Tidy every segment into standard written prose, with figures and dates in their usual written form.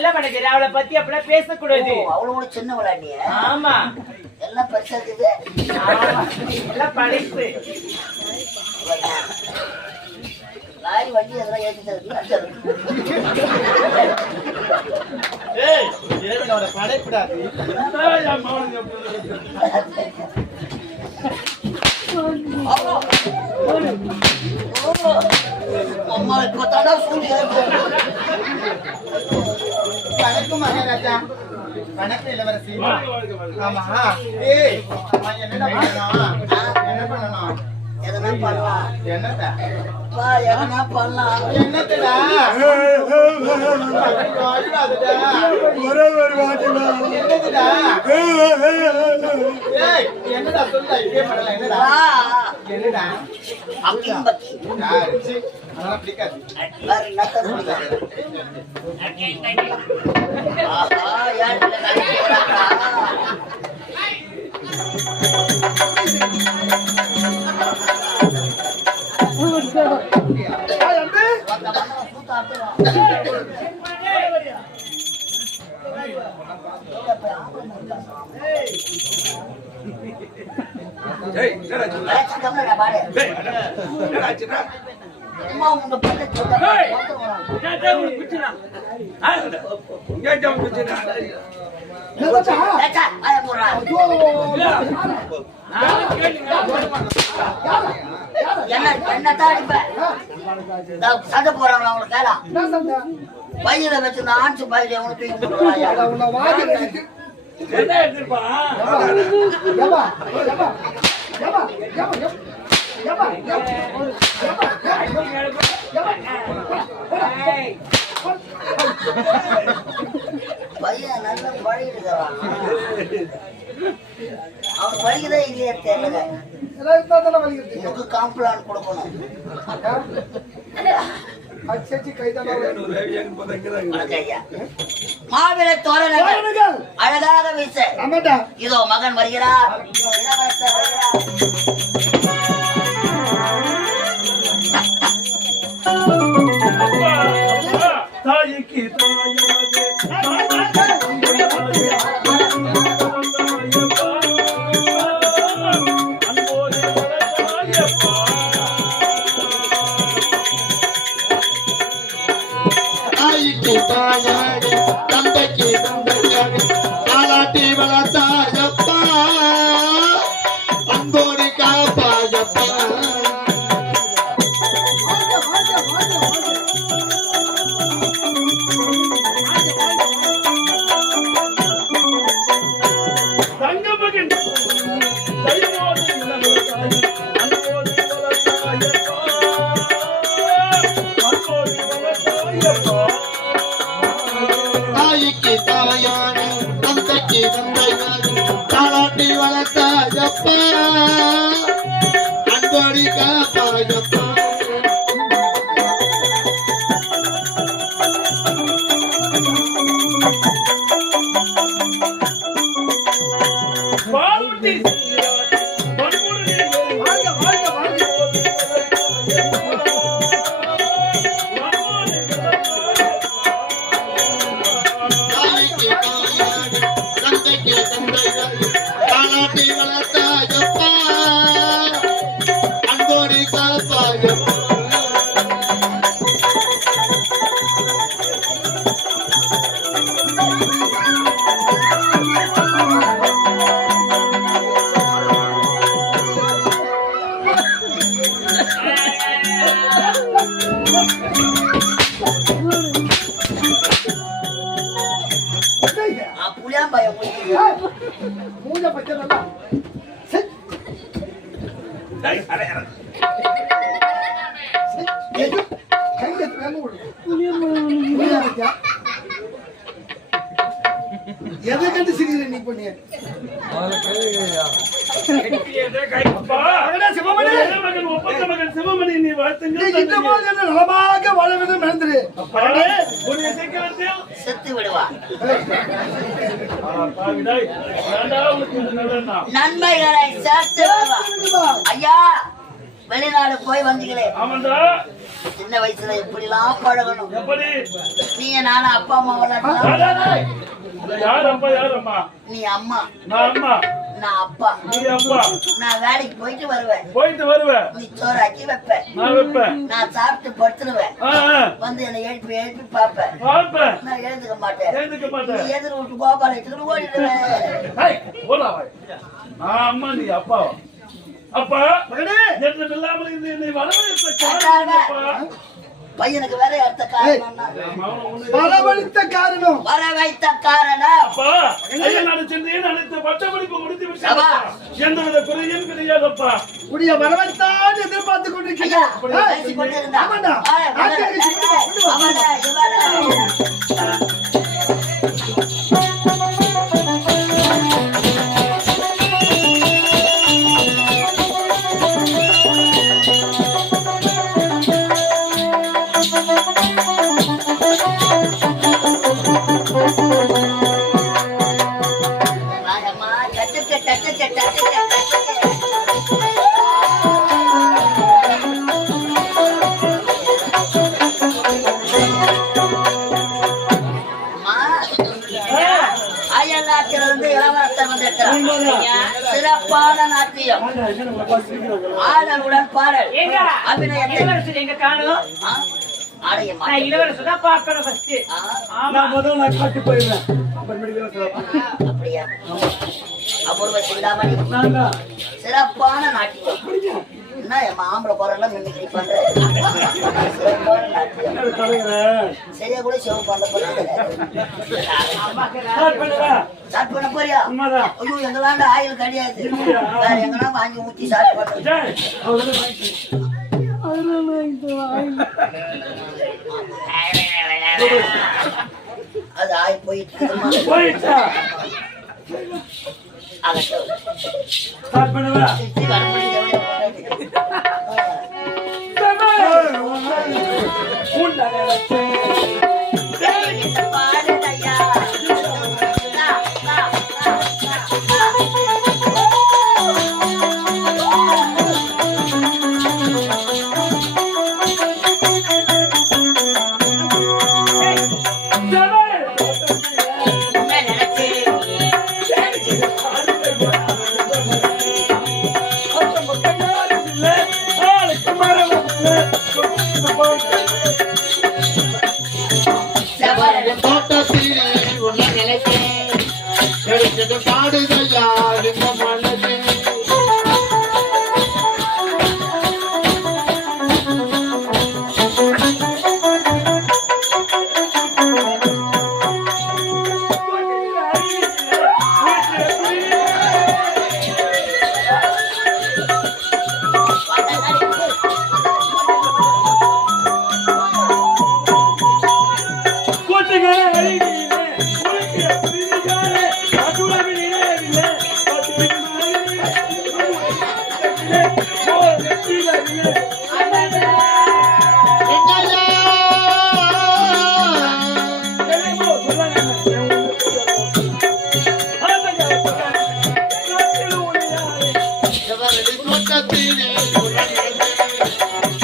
நல்ல மனைவி அவளை பத்தி அப்படிலாம் பேசக்கூடாது. அவளோட சின்னவளா நீ? ஆமா, எல்லாம் பரிசாக்குது, எல்லாம் படைப்பு. லாரி வண்டி அதெல்லாம் ஏற்றி படைப்பிடாது. வணக்கம் மகாராஜா. வணக்கம் இளவரசி. ஆமா, என்ன பண்ணணும்? எதனா பண்ணலாம். என்னடா எதனா பண்ணலாம். என்னடா என்னடா சொல்ல இதே பண்ணலாம். என்னடா என்னடா அதெல்லாம் பிடிக்காது. சண்டை போறாங்களா அவங்களுக்கு கேளா பையில வச்சு ஆஞ்சு பையில அவனுக்கு பையன் நல்ல பழகிடுறான். அவன் வலிக்குதே இல்லையே தெரியல. இதுக்கு காம்ப்ளான் கொடுக்கணும். மாவிலை தோரணங்கள் அழகாக வீச இதோ மகன் வருகிறார். தாய்க்கு தாயாடி தந்தைக்கு தந்தையாடி தாலாட்டி வளர்த்தாயப்பா அன்போடி காப்பாயப்பா. தாய்க்கு தாயாடி தந்தைக்கு தந்தையாடி தாலாட்டி வளர்த்தாயப்பா அன்போடி காப்பாயப்பா. தாலாட்டி வளர்த்தாயப்பா அன்போடி காப்பாயப்பா. எதை கண்டு சிரிக்கிற நீ பண்ணிய சிவமணி நீ நலமாக வாழ வேண்டும் மறந்துரு செத்து விடுவா. நன்மைகளை சேர்த்து விடுவா. ஐயா வெளிநாடு போய் வந்தீங்களே சின்ன வயசுல எப்படிலாம் பழகணும். எப்படி? நீங்க நானும் அப்பா அம்மா விளையாடலாம். டேய், டேய். இது யார் அப்பா, யார் அம்மா? நீ அம்மா, நான் அம்மா, நான் அப்பா. நீ அப்பா. நான் வேலைக்கு போயிட்டு வருவேன், போயிட்டு வருவேன், நீ சோறாக்கி வைப்பேன், நான் வைப்பேன். நான் சாப்பிட்டு படுத்துருவேன். வந்து என்னை எழுப்பி எழுப்பி பார்ப்பேன், பார்ப்பேன், நான் எழுந்துக்க மாட்டேன். எழுந்துக்க நீ மாட்டேன். எதிர் விட்டு கோபால எடுத்துக்கிட்டு ஓடிடுவேன். டேய், போடா வாய். நான் அம்மா, நீ அப்பாவா? அப்பா, மகனே, என்று இல்லாமல் என்னை வரவழைத்த காரணம் அப்பா. பையனுக்கு வேற அடுத்த காரணம்னா வரவழைத்த காரணம் வர வைத்த காரணம். அப்பா, ஐயா நான் சென்றேன் அனைத்து பட்டமளிப்பு முடித்து அப்பா. விட்டேன். எந்தவித குறையும் கிடையாதப்பா. உடைய வரவைத்தான் எதிர்பார்த்து கொண்டிருக்கீங்க. ஐயா, பேசி கொண்டிருந்தா. ஆமாண்டா. ஏய், ஆட்சி கட்சி கொண்டு வா. ஆமாடா, இவரா. வாயம்மா, தட்டுக்கு, தட்டுக்கு, தட்டுக்கு, தட்டுக்கு. அம்மா, அயல்நாட்டில் இருந்து இளவரசர் வந்திருக்கிறார். சிறப்பான நாட்டியம், ஆடலுடன் பாடல், ஏங்க, அபிநயத்தை. இளவரசர் எங்க காணோம்? ஆ, ஆடையம்மா. நான் இளவரசர் தான் பார்க்கணும் first. ஆ, ஆமா. நான் காட்டி போயிருவேன். அப்புறமேட்டு அப்படியா? அபூர்வ சிந்தாமணி, சிறப்பான நாட்டியம். என்ன என் ஆம்பளை குரல்லாம் மிமிக்ரி பண்ற? சிறப்பான நாட்டியம். சரியா கூட ஷோ பண்ண போறது. ஸ்டார்ட் பண்ண போறியா? ஐயோ, எங்களாண்ட ஆயில் கிடையாது. வேற எங்கன்னா வாங்கி ஊத்தி ஸ்டார்ட் பண்ண. அது ஆய் போயிட்டு இருக்குதும்மா. போயிட்டா அகட்டும். ஸ்டார்ட் பண்ணுவா. சுத்தி வரப்படி தவிர போடாது. பாடுதையா. தோட்டத்திலே உள்ள நிலைத்தே எடுத்துட்டு பாடுதையா இந்த மனதே. தோட்டத்திலே உள்ள நிலைத்தே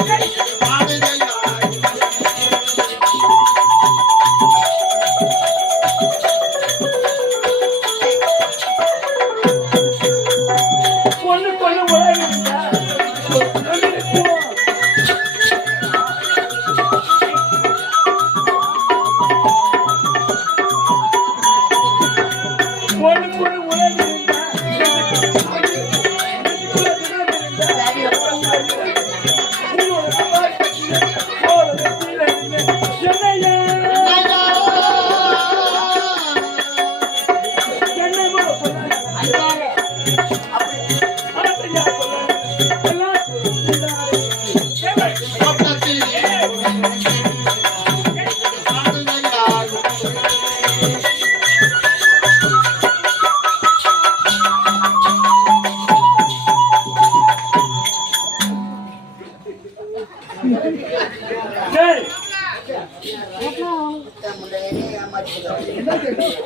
எடுத்துட்டு பாடுதையா.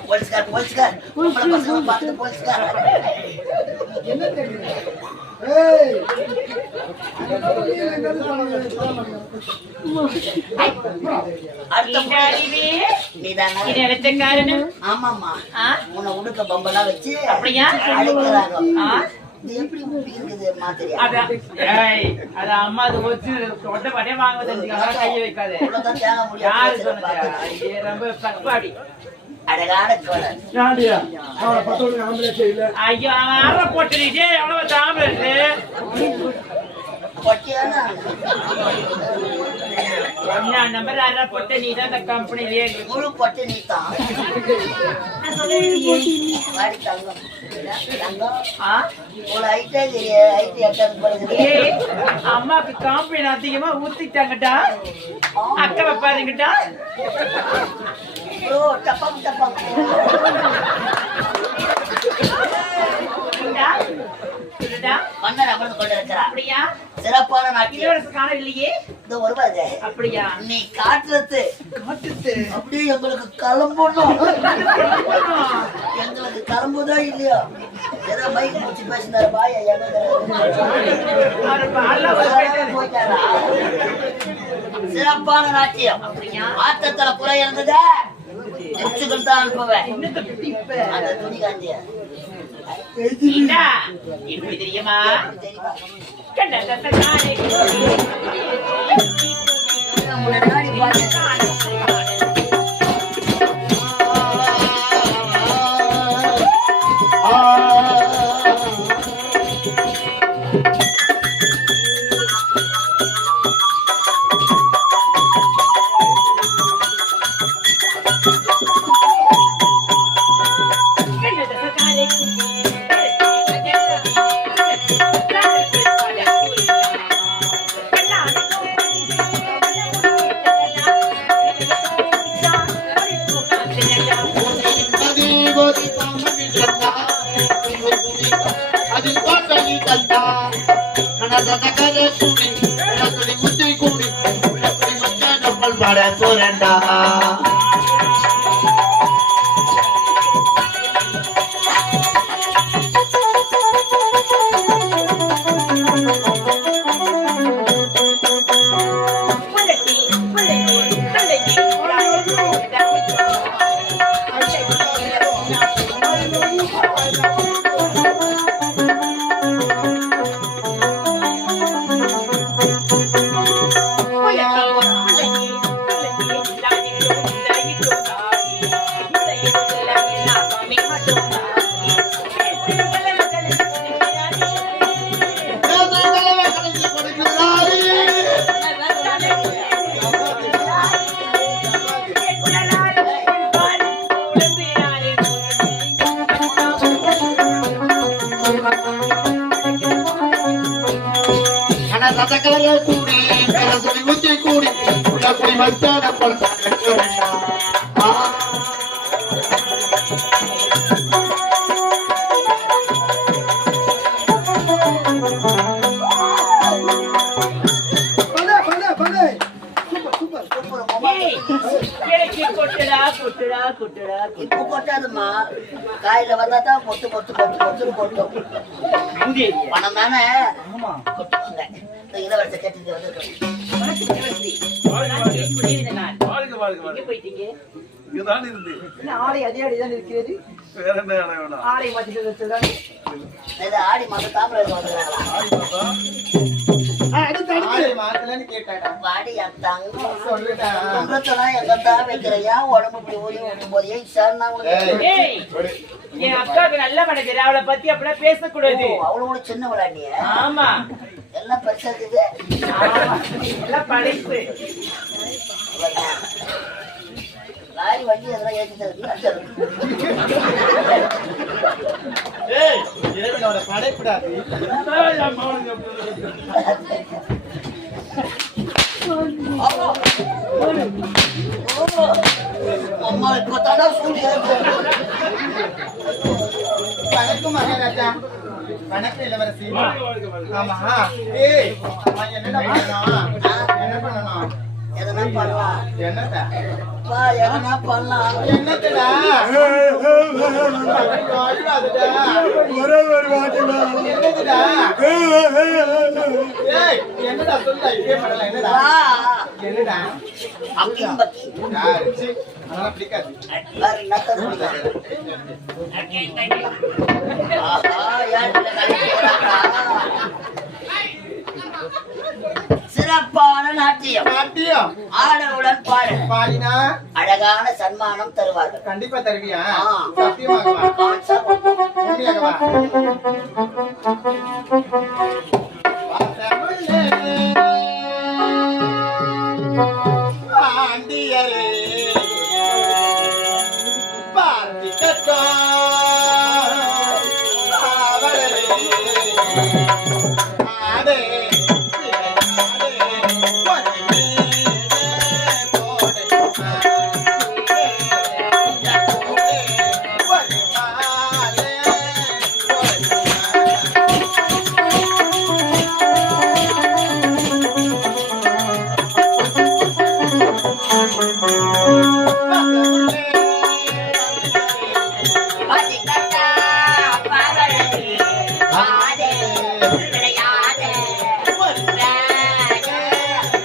போலீஸ்கார் போலீஸ்கார் உங்களை பசங்க பார்த்து போலீஸ்கார் என்ன தெரியும்? ஏய் நீதானா? இது இளைச்சக்காரனு. ஆமாம்மா. ஆ? உன்னை உடுக்க பம்பெல்லாம் வச்சு அப்படியா? அழைக்கிறாங்க. ஆ? இது எப்படி உப்பி இருக்குது மாத்திரியா? அதான். ஏய், அது அம்மா அது வச்சு தொட்டை பட்டே வாங்க தெரிஞ்சுக்கலாம், கையை வைக்காத. இவ்வளவுதான் தேங்க யாரு முடியாது. சொன்னது? ஐயே, ரொம்ப பக்வாடி. அழகான கோலர். யாண்டியா அவளை பத்தோடு ஆம்புலன்ஸ் இல்ல ஐயோ, அரை போட்டுருக்கே, எவ்வளவு தாமரை. பொட்டியான ஒன்னா நம்பர் அரை போட்டு நீ தான் அந்த கம்பெனிலேயே முழு பொட்டி நீத்தான். வாடி தங்கம். தங்கம். ஒரு ஐடி எட்டாவது போறது. அம்மாக்கு காம்பெனி அதிகமா ஊத்திட்டாங்கட்டா. அக்காவை பாருங்கட்டா. ஓ டப்பம் டப்பம். மன்னர் அமர்ந்து கொண்டிருக்கிறார். அப்படியா? சிறப்பான நாட்டியம். இளவரசு காண இல்லையே. இந்த வருவாங்க. அப்படியா? நீ காட்டுறது அப்படியே எங்களுக்கு கிளம்பணும். எங்களுக்கு கிளம்புதோ இல்லையோ ஏதோ மைக் முடிச்சு பேசினாரு பாய போயிட்டாரா? சிறப்பான நாட்டியம். ஆட்டத்துல குறை இருந்தத எச்சுக்கள் தான் அனுப்புவேன். அந்த துணி காந்திய எப்படி தெரியுமா? முன்னாடி பாருங்க. போறேன்டா கூடி சொல்லி ஊற்றி கூடி அப்படி மச்சான இப்ப கொட்டாதுமா காயில வந்தாதான் பொட்டு பொட்டு பொட்டு பொட்டு போட்டோம். பணம் தானே கொட்டுவாங்க. இளவரச கட்டிட்டு வந்து இங்கதான் இருந்து ஆடை அதே அடிதான் இருக்கிறது. வேற என்ன வேணும்? ஆடை மாத்திட்டு ஆடி மாதம் தாமரை வந்துடுறாங்களா? வாடி என் தங்கம் சொல்லிட்டேன். எங்கத்தான் வைக்கிறையா உடம்பு இப்படி ஊறி ஊறும் போதே சார் நான் என் அக்காவுக்கு நல்ல மனைவி. அவளை பத்தி அப்படியே பேசக்கூடாது. அவளோட சின்ன விளையாடிய. ஆமா, எல்லாம் பெருசா இருக்குது. எல்லாம் படைப்பு. லாரி வண்டி அதெல்லாம் ஏற்றி படைப்படாது அம்மா இப்ப தாண்டா சூழ்நிலை வணக்கம் மகாராஜா. வணக்கம் இளவரசி. ஆமா என்னடா பண்ணணும்? என்ன பண்ணணும்? எதனா பண்ணலாம். என்னத்த அப்பா எதனா பண்ணலாம். என்னத்துடா ஒரே ஒரு வாட்டிமா என்னதுடா ஏய் என்னடா சொல்லுடா இப்பே பண்ணல என்னடா வா. என்னடா அக்கிம் பக்கி. யார் சி அதெல்லாம் பிடிக்காது வேற என்னத்த சொல்றது? ஆஹா, யார் பிள்ளை கலைக்கு போறாங்களா? சிறப்பான நாட்டியம். நாட்டியம் ஆடவுடன் பாடு. பாடினா அழகான சன்மானம் தருவார்கள். கண்டிப்பா தருவியா ஆ. சத்தியமாகவா உண்மையாகவா பாண்டியரே பார்த்தி கட்டோ பாவலரே ஆடே பாட்டிக்கட்டா, பாவலரே, ஆடே, விளையாடே, வேடே,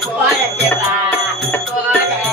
போடத்தே வா, போடே.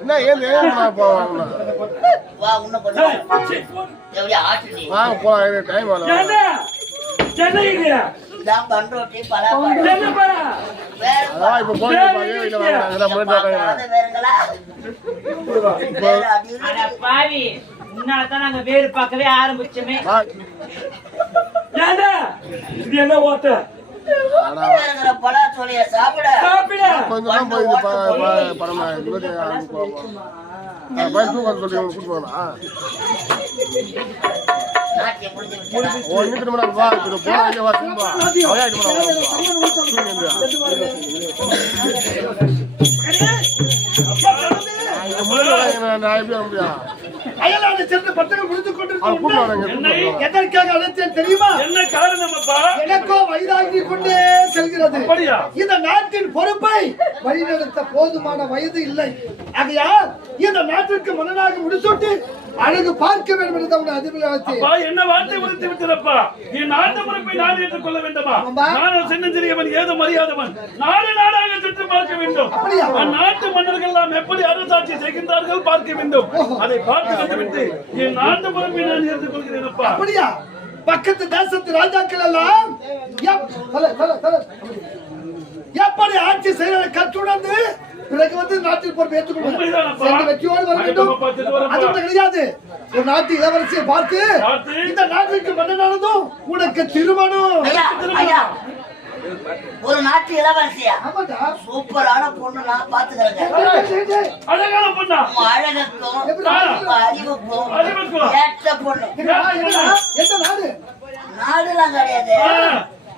என்ன ஏன் போவாங்க வா உன்ன பண்ணு எப்படி ஆட்டுடி வாங்க போலாம் டைம் ஆகல நான் பண்றோட்டி பலாப்பழம் வேற அதான் இப்ப போய் வேறங்களா வேற அது அட பாவி முன்னால்தான் நாங்க வேறு பார்க்கவே ஆரம்பிச்சோமே. என்ன ஓட்டு வேறங்கிற பலா சொல்லிய சாப்பிட கொஞ்சம் போய் பரமா தூக்கம் சொல்லி கூட்டு போகலாம் நாட்டியம் முடிஞ்சு விட்டா ஒரு நிமிஷம் மேடம் வா இது போனா வா திரும்ப விளையாட்டு நான் எப்படி வர முடியும் அயலாடு சென்று பட்டங்கள் முடித்துக் கொண்டிருக்கிறோம். என்னை எதற்காக அழைத்தேன் தெரியுமா? என்ன காரணம் அப்பா? எனக்கோ வயதாகி கொண்டே செல்கிறது. அப்படியா? இந்த நாட்டின் பொறுப்பை வழிநடத்த போதுமான வயது இல்லை. ஆகையால் இந்த நாட்டிற்கு மன்னனாக முடிசூட்டி அழகு பார்க்க வேண்டும் என்று அவனை அதிபதி. அப்பா என்ன வார்த்தை உரைத்து விட்டதப்பா? என் நாட்டு பொறுப்பை நான் ஏற்றுக்கொள்ள வேண்டுமா? நான் சின்னஞ்சிறியவன், ஏதோ மரியாதவன். நாடு நாடாக சுற்றி பார்க்க வேண்டும். நாட்டு மன்னர்கள் எல்லாம் எப்படி அரசாட்சி செய்கின்றார்கள் பார்க்க வேண்டும். அதை பார்த்து வந்துவிட்டு என் நாட்டு பொறுப்பை நான் ஏற்றுக்கொள்கிறேன் அப்பா. அப்படியா? பக்கத்து தேசத்து ராஜாக்கள் எல்லாம் எப்படி ஆட்சி செய்யறதை கற்றுணர்ந்து பிறகு வந்து நாட்டில் பொறுப்பு ஏற்றுக்கொள்வது வெற்றியோடு வர வேண்டும். அது மட்டும் கிடையாது. ஒரு நாட்டு இளவரசியை பார்த்து இந்த நாட்டிற்கு மன்னனானதும் உனக்கு திருமணம். ஒரு நாட்டு இளவரசியா? சூப்பரான பொண்ணு நான் பாத்துக்கிறேன். அழகான பொண்ணா? அழகுக்கும் அறிவுக்கும் ஏற்ற பொண்ணு. எந்த நாடு? நாடுலாம் கிடையாது.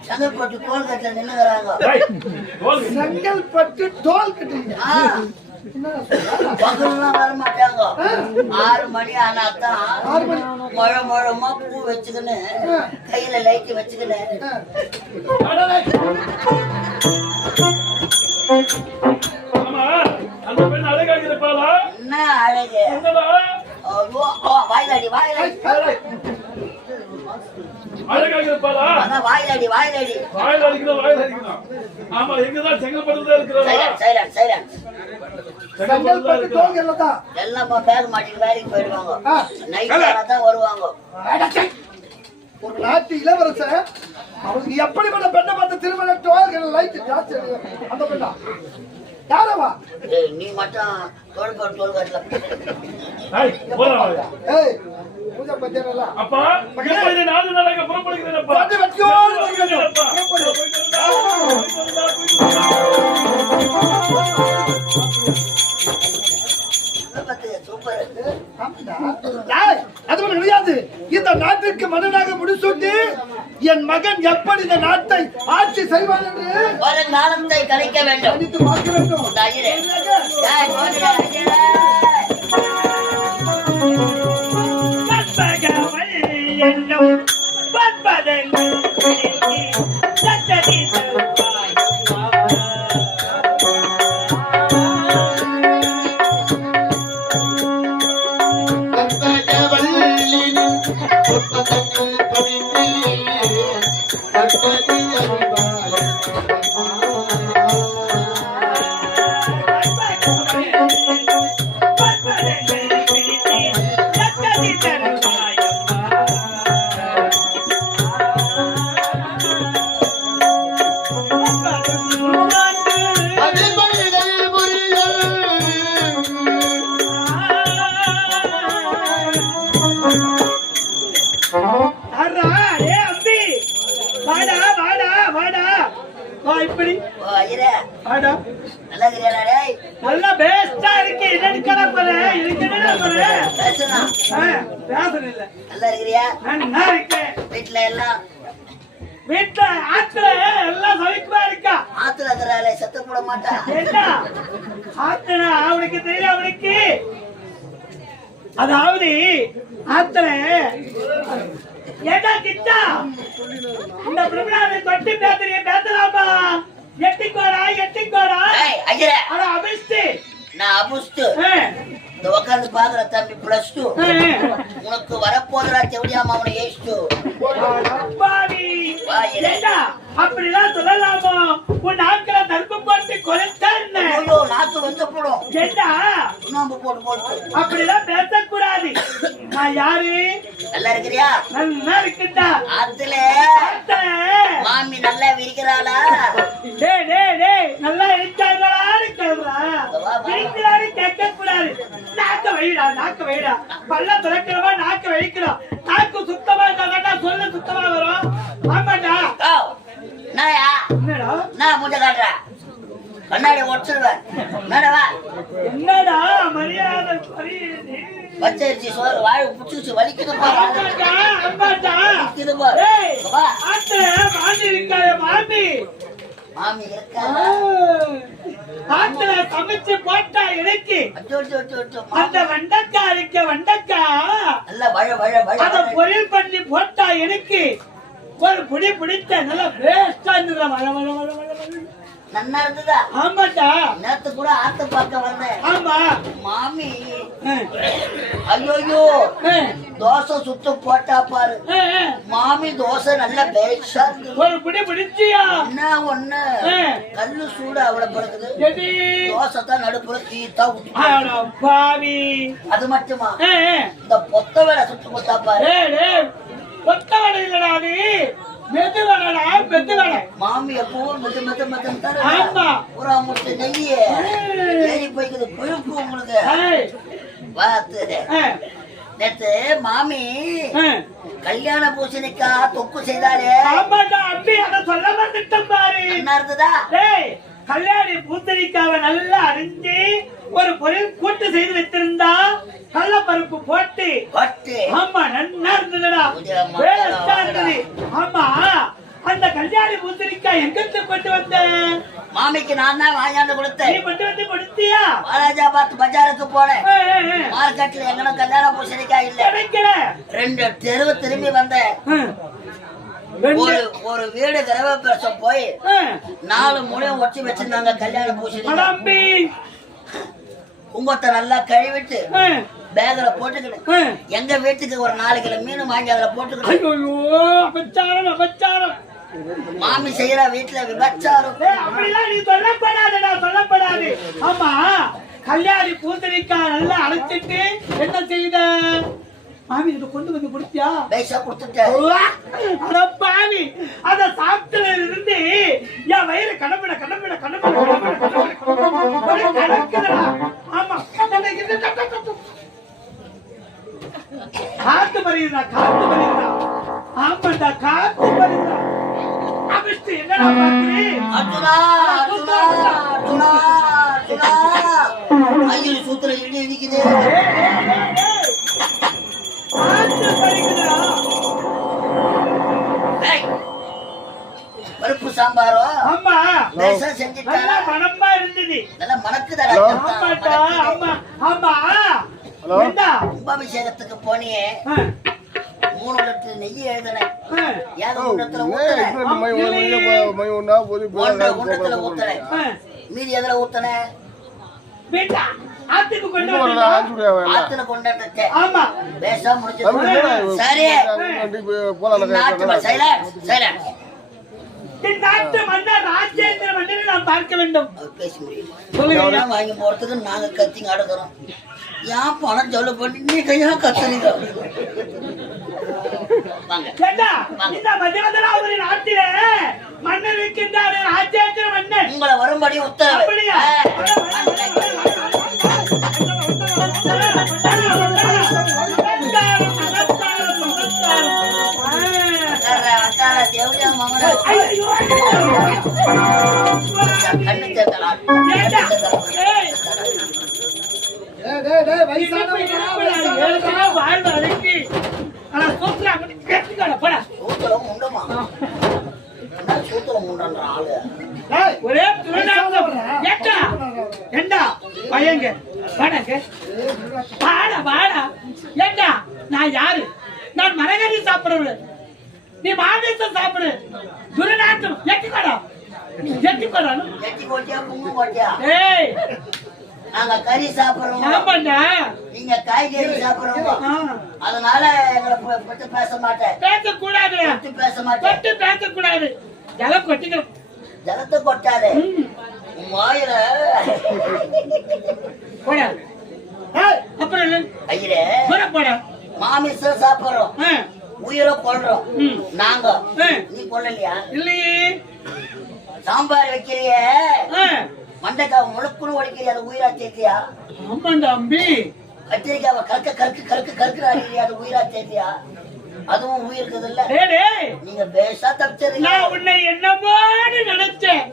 செங்கல்பட்டு தோல் கட்ட நின்னுறாங்க. செங்கல்பட்டு தோல் கட்டுங்க. பகல்லாம் வர மாட்டாங்க. 6 மணி ஆனாதான் முழமா பூ வச்சுக்கின்னு கையில லைட் வச்சுக்கின்னு அந்த பெண் அழகாக இருப்பாளா? என்ன அழகு! வாயிலாடி வாயிலாடி அழகாக இருப்பாளா? வாயிலாடி வாயிலாடி வாயில் அடிக்கணும், வாயில் அடிக்கணும். ஆமா, எங்கதான் செங்கல்பட்டு இருக்கிறதா? செங்கல்பட்டு தோல் எல்லாம் எல்லாம் பேக் மாட்டிட்டு வேலைக்கு போயிடுவாங்க. நைட் தான் வருவாங்க. ஒரு நாட்டு இளவரசர் அவருக்கு எப்படிப்பட்ட பெண்ணை பார்த்து திருமண தோல் லைட் ஜாஸ்தி அந்த பெண்ணா யாரவா? நீ மட்டும் தோல்கட்டு தோல்கட்டுல பூஜை பத்தியா? அப்பா நாலு நாளாக புறப்படுகிறேன் அப்பா. கிடையாது. இந்த நாட்டிற்கு மன்னனாக முடிசூட்டி என் மகன் எப்படி இந்த நாட்டை ஆட்சி செய்வான் என்று ஒரு காலத்தை கழிக்க வேண்டும். பார்க்க வேண்டும். அதாவது ஆத்திர ஏடா கிட்டா இந்த பிரபலாவை தொட்டி பேசுறிய பேசலாமா? எட்டிக்கோடா அட அபிஸ்தி நான் அபுஸ்து இந்த உட்கார்ந்து பாக்குற தம்பி +2 உனக்கு வரப்போதுரா தெவடியாமா அவனை ஏஷ்டு அப்படிலாம் சொல்லலாமா? உன் நாட்கள தர்ப்பு போட்டு கொலைத்தேன். ஐயோ நாக்கு வந்து போடும். ஏண்டா சுண்ணாம்பு போட்டு அப்படிலாம் பேசக்கூடாது. நான் யாரு? நல்லா இருக்கிறியா? நல்லா இருக்குடா. ஆத்துல மாமி நல்லா விரிக்கிறாளா? டேய் நல்லா இருக்காங்களான்னு கேளுடா. விரிக்கிறாரு கேட்க கூடாது. நாக்க வைடா பல்ல திறக்கிறவா நாக்க வைக்கிறோம். நாக்கு சுத்தமா இருந்தா சொல்ல சுத்தமா வரும். ஆமாடா. நாயா என்னடா நான் மூஞ்ச காட்டுறேன். கண்ணாடி ஒடிச்சிருவேன். மேடவா என்னடா மரியாதை பச்சரிசி சோறு வாய் புடிச்சு வலிக்குது பாரு. அம்மாடா இது பாரு. ஆத்தே மாமி இருக்காயே மாமி. மாமி இருக்கா ஆத்துல சமைச்சு போட்டா எனக்கு அச்சோ, அச்சோ, அச்சோ, அச்சோ. அந்த வெண்டைக்காய் இருக்க வெண்டைக்காய் நல்லா வழ வழ வழ அத பொரியல் பண்ணி போட்டா எனக்கு ஒரு புடி பிடிச்ச நல்லா வேஸ்டா இருந்தது வள வள வள வள வள. நன்னா இருந்ததா? ஆமாட்டா நேத்து கூட ஆத்த பார்க்க வந்தேன். ஆமா மாமி அஹ், ஐயோ அஹ், தோசை சுட்டு போட்டா பாரு. அஹ். மாமி தோசை நல்ல பேஷா இருந்தது. ஒரு புடி பிடிச்சியா என்ன ஒண்ணு கல்லு சூடு அவ்வளவு பிறகுது. எது தோசை தான் நடுப்புற தீத்தா ஊத்தி. ஆடா பாவி அது மட்டுமா அஹ், இந்த பொத்த வேலை சுட்டு போட்டா பாரு. டேய், டேய், கொத்த வடை இல்லடா அது மெது வடடா மெது வடை மாமி எப்பவும் மெது மெது மெதுன்னு ஆமா. ஒரு முட்டை நெய்ய ஏறி போய்க்குது கொழுப்பு உங்களுக்கு ஏய், பார்த்து. அஹ், நேத்து மாமி அஹ். கல்யாண பூசணிக்கா தொக்கு செய்தாலே ஆமாடா அம்பி அத சொல்ல வந்துட்டேன் பாரு என்ன இருந்ததா? டேய் கல்யாணி பூசணிக்காவை நல்லா அரிஞ்சு ஒரு பொருள் கூட்டு செய்து வைத்திருந்தா கடல பருப்பு போட்டு பட்டு ஆமா நல்லா இருந்ததுடா வேஸ்டா இருந்தது. ஆமா அந்த கல்யாணி பூசணிக்காய் எங்கிருந்து கொண்டு வந்த மாமிக்கு நான் தான் வாங்கியாந்து நீ கொடுத்தேன். கொண்டு வந்து கொடுத்தியா வாலாஜாபாத் பஜாருக்கு போனேன். ஏய், ஏய், ஏய். மார்க்கெட்ல எங்கன கல்யாண பூசணிக்காய் இல்ல. கிடைக்கல 2 தெருவு திரும்பி வந்தேன். ஒரு ஒரு வீடு கிரகப்பிரசம் போய் 4 மூலையும் ஒட்டி வச்சிருந்தாங்க கல்யாண பூசணிக்காய். அம்பி கும்பத்தை நல்லா கழுவிட்டு பேக்ல போட்டுக்கிட்டு எங்க வீட்டுக்கு ஒரு 4 கிலோ மீன் வாங்கி அதுல போட்டுக்கிட்டு ஐயோ அபச்சாரம் அபச்சாரம் மாமி செய்யற வீட்டுல விபச்சாரம். அப்படிலாம் நீ சொல்லப்படாதடா சொல்லப்படாது. ஆமா கல்யாணி பூசணிக்காய் நல்லா அரைச்சிட்டு என்ன செய்த மாமி இதை கொண்டு வந்து கொடுத்தியா? பைசா கொடுத்துட்டேன். அட பாவி அத சாப்பிட்டதுல இருந்து என் வயிறு கடம்பிட கடம்பிட கடம்பிட கடம்பிட கடக்குதுடா. ஆமா காத்து பறியுதா காத்து பறியுதா. ஆமாண்டா காத்து பறியுதா. அபிஷ்டு என்னடா பாக்குறீ? அர்ஜுனா அர்ஜுனா அர்ஜுனா அர்ஜுனா ஐயோ சூத்திர இடி இடிக்குது. காத்து பறிக்குதுடா. ஏய், பருப்பு சாம்பாரோ ஆமா பேசா செஞ்சுட்டா நல்லா மனமா இருந்தது. நல்லா மணக்குதடா. ஆமாட்டா ஆமா ஆமா ஹலோ ஏண்டா கும்பாபிஷேகத்துக்கு போனியே 3 லிட்டர் நெய் எழுதினேன். ஏதோ குண்டத்துல ஊத்துனேன். குண்டத்துல ஊத்துனேன். மீதி எதுல ஊத்துனேன்? வேண்டா ஆத்துக்கு கொண்டு வந்து ஆத்துல கொண்டாந்துட்டேன். ஆமா பேசா முடிஞ்சது. சரி நாட்டு சைலன்ஸ் சைலன்ஸ். இந்த நாட்டு மன்னர் ராஜேந்திர மன்னரை நாம் பார்க்க வேண்டும். அவர் பேச முடியும். சொல்லுங்க. வாங்கி போறதுக்கு நாங்க கத்திங்க அடுக்கிறோம். ஏன் பணம் ஜவுளி பண்ணி நீ கையா கத்துறீங்க? வாங்க ஏண்டா இந்த மதிவதனா ஒரு நாட்டிலே மன்னர் இருக்கின்றார் ராஜேந்திர மன்னர். உங்களை வரும்படி உத்தரவு. அப்படியா? தேவையா மகனா ஐயோ கண்ணு சேர்த்தலாம். ஏண்டா ஏய் டேய் டேய் வயசானவங்க ஏற்கனவே வாழ்ந்து அடக்கி ஆனா சூத்திரா அப்படி கேட்டுக்காட போடா. சூத்திரம் உண்டமா? என்ன சூத்திரம் உண்டன்ற ஆளு? டேய் ஒரே துருடாங்க. ஏண்டா ஏண்டா பையங்க வாடங்க வாடா வாடா. ஏண்டா நான் யாரு? நான் மரகரி சாப்பிடுறேன். நீ மாமிசம் சாப்பிடு. துருநாட்டம் எட்டிக்கடா எட்டிக்கடா. எட்டி கோட்டியா குங்கும் கோட்டியா? ஏய் நாங்க கறி சாப்பிடுறோம். ஆமாண்டா. நீங்க காய்கறி சாப்பிடுறோம். அதனால எங்களை பத்தி பேச மாட்டேன். பேசக்கூடாது. பத்தி பேச மாட்டேன். கொட்டு பேசக்கூடாது. ஜலம் கொட்டிக்கணும். ஜலத்தை கொட்டாதே. உன் வாயில போடா. அப்புறம் இல்லை. ஐயரே போடா போடா. மாமிசம் சாப்பிடுறோம். உயிரை கொள்றோம். நாங்க நீ கொள்ளலையா? இல்லையே. சாம்பார் வைக்கிறிய மண்டைக்காவை முழுக்குன்னு ஒழிக்கிறியா? அது உயிரா சேர்த்தியா? ஆமாண்டா அம்பி. கத்திரிக்காவை கருக்கு கருக்கு கருக்கு கருக்கு அடிக்கிறியா? அது உயிரா சேர்த்தியா? அதுவும் உயிர் இருக்குது இல்ல? டேய் நீங்க பேசா தப்பிச்சது. நான் உன்னை என்னமோன்னு நினைச்சேன்.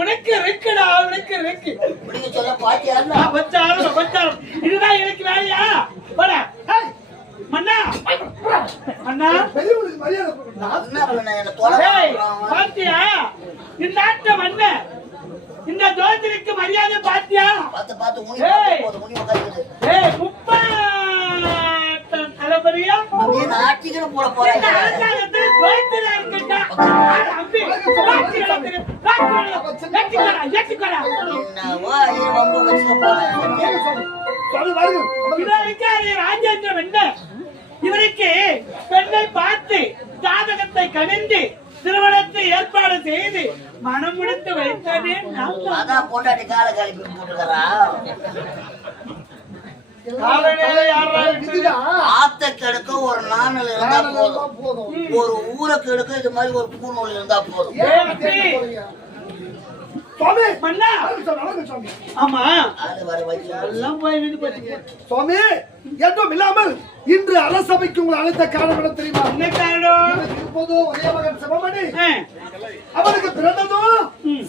உனக்கு இருக்குடா உனக்கு இருக்கு. இப்படிங்க சொல்ல பாத்தியா? அபச்சாரம் அபச்சாரம். இதுதான் எனக்கு வேலையா? போடா. மன்னா மன்னா பெரியவங்களுக்கு மரியாதை கொடுக்கணும். நான் என்ன பண்ணேன்? என்ன தொலை ஏய் பாத்தியா நாட்ட மண்ண இந்த ஜோதிக்கு மரியாதை பாத்தியா? பார்த்து மூடி ஏய். உட்காந்து ஏய் முப்பா தலைவரியா அப்படியே நாட்டிக்கணும் போட போறேன். இந்த அரசாங்கத்தில் ஜோதில இருக்கட்டா அம்பி ஏற்றிக்கடா என்னவோ ஐயர் வம்பு வச்சுக்க போறேன். சுவாமி வாருங்கள். இவருக்கு ராஜேந்திரம் என்ன? இவருக்கு பெண்ணை பார்த்து ஜாதகத்தை கணிந்து திருமணத்தை ஏற்பாடு செய்து மனம் முடித்து வைத்ததே நான். அதான் பொண்டாட்டி கால கழிப்பு போட்டுக்கிறா. ஆத்தக்கெடுக்க ஒரு நாணல் இருந்தா போதும், ஒரு ஊருக்கு எடுக்க இது மாதிரி ஒரு பூநூல் இருந்தா போதும். சுவாமி மன்னா வணக்கம் சுவாமி. ஆமா அது வர வச்சு எல்லாம் போய் வீடு போச்சு. சுவாமி என்றும் இல்லாமல் இன்று அரசபைக்கு உங்களை அழைத்த காரணம் என்ன தெரியுமா? என்ன காரணம்? எனக்கு இப்போது ஒரே மகன் சிவமணி. ஆ, அவனுக்கு பிறந்ததும்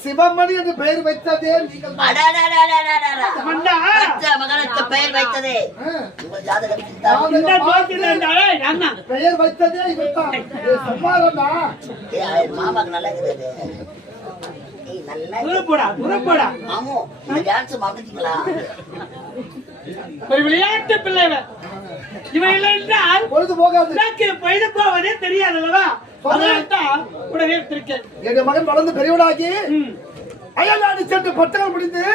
சிவமணி என்று பெயர் வைத்ததே நீங்கள் தான். அடடடடடடடா. மன்னா பெற்ற மகனுக்கு பெயர் வைத்ததே உங்கள் ஜாதகத்தில் தான். இந்த ஜோதில இருந்தாலே அண்ணா பெயர் வைத்ததே இவன் தான். சம்மாரண்ணா மாமாக்கு நல்லா இருக்குது. ஏய், நல்லா துரப்போடா மாமு இந்த டான்ஸ் மறந்துட்டீங்களா? ஒரு விளையாட்டு பிள்ளைவர் இவன் இல்லை என்றால் பொழுது போகாது. எனக்கு பொழுது போவதே தெரியாது அல்லவா? அதனால்தான் உடனே இருக்கேன். என் மகன் வளர்ந்து பெரியவனாகி அயல்நாடு சென்று பட்டங்கள் முடிந்து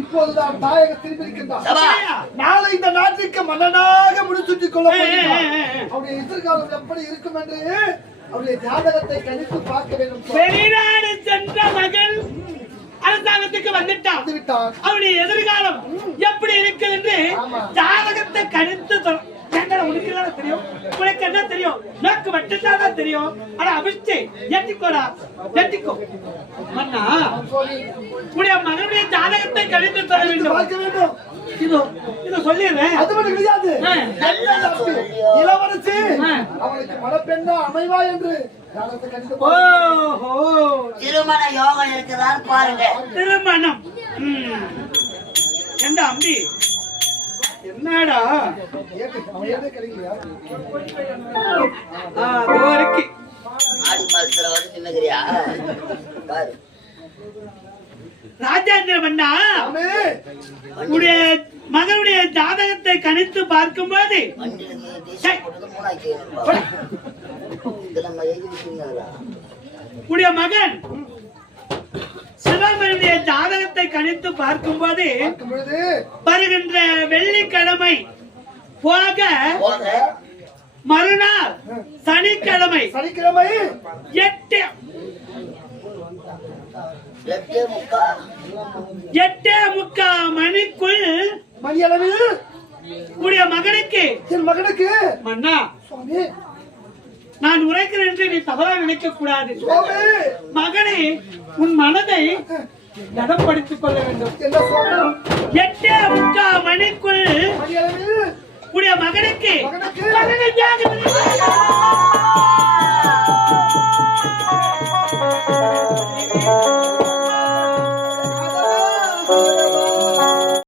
இப்போதுதான் தாயக திரும்பியிருக்கின்றான். சபா. நாளை இந்த நாட்டிற்கு மன்னனாக முடிசூட்டிக் கொள்ள போகிறான். அவருடைய எதிர்காலம் எப்படி இருக்கும் என்று அவருடைய ஜாதகத்தை கணித்து பார்க்க வேண்டும். வெளிநாடு சென்ற மகன் அரசாங்கத்துக்கு வந்துட்டான். விட்டான். அவருடைய எதிர்காலம் எப்படி இருக்குது என்று ஜாதகத்தை கணித்து எங்களை உனக்கு தானே தெரியும், உனக்கு என்ன தெரியும்? நோக்கு மட்டும்தான் தெரியும். ஆனா அபிஷ்டு எட்டிக்கோடா எட்டிக்கோ மன்னா, உடைய மகனுடைய ஜாதகத்தை கணித்து தர வேண்டும். பார்க்க வேண்டும். இது சொல்லிடுறேன். அது மட்டும் கிடையாது. நல்லா சொல்லியோ. இளவரசி அவளுக்கு மணப்பெண்ணா அமைவா என்று ஜாதகத்தை கணித்து ஓஹோ, திருமண யோகம் இருக்குதான்னு பாருங்க. திருமணம். என்ன அம்பி என்னடா கிடைக்கலையா? ஆடி மாசத்துல வந்து நின்னுக்கிறியா பாரு. ராஜேந்திர மன்னா, உடைய மகனுடைய ஜாதகத்தை கணித்து பார்க்கும் போது வண்டியில டீசல் போட்டது 3500 இது நம்ம எழுதி வச்சிருந்தா. உடைய மகன் சிவமனுடைய ஜாதகத்தை கணித்து பார்க்கும் போது வருகின்ற வெள்ளிக்கிழமை போக மறுநாள் சனிக்கிழமை 8:45 மணிக்குள் மணியளவில் உடைய மகனுக்கு என் மகனுக்கு மன்னா சுவாமி நான் உரைக்கிறேன் என்று நீ தவறா நினைக்க கூடாது. சுவாமி மகனே, உன் மனதை நடப்படுத்திக் கொள்ள வேண்டும். என்ன சொல்றோம்? 8:45 மணிக்குள் மணியளவில் உடைய மகனுக்கு மகனுக்கு மகனை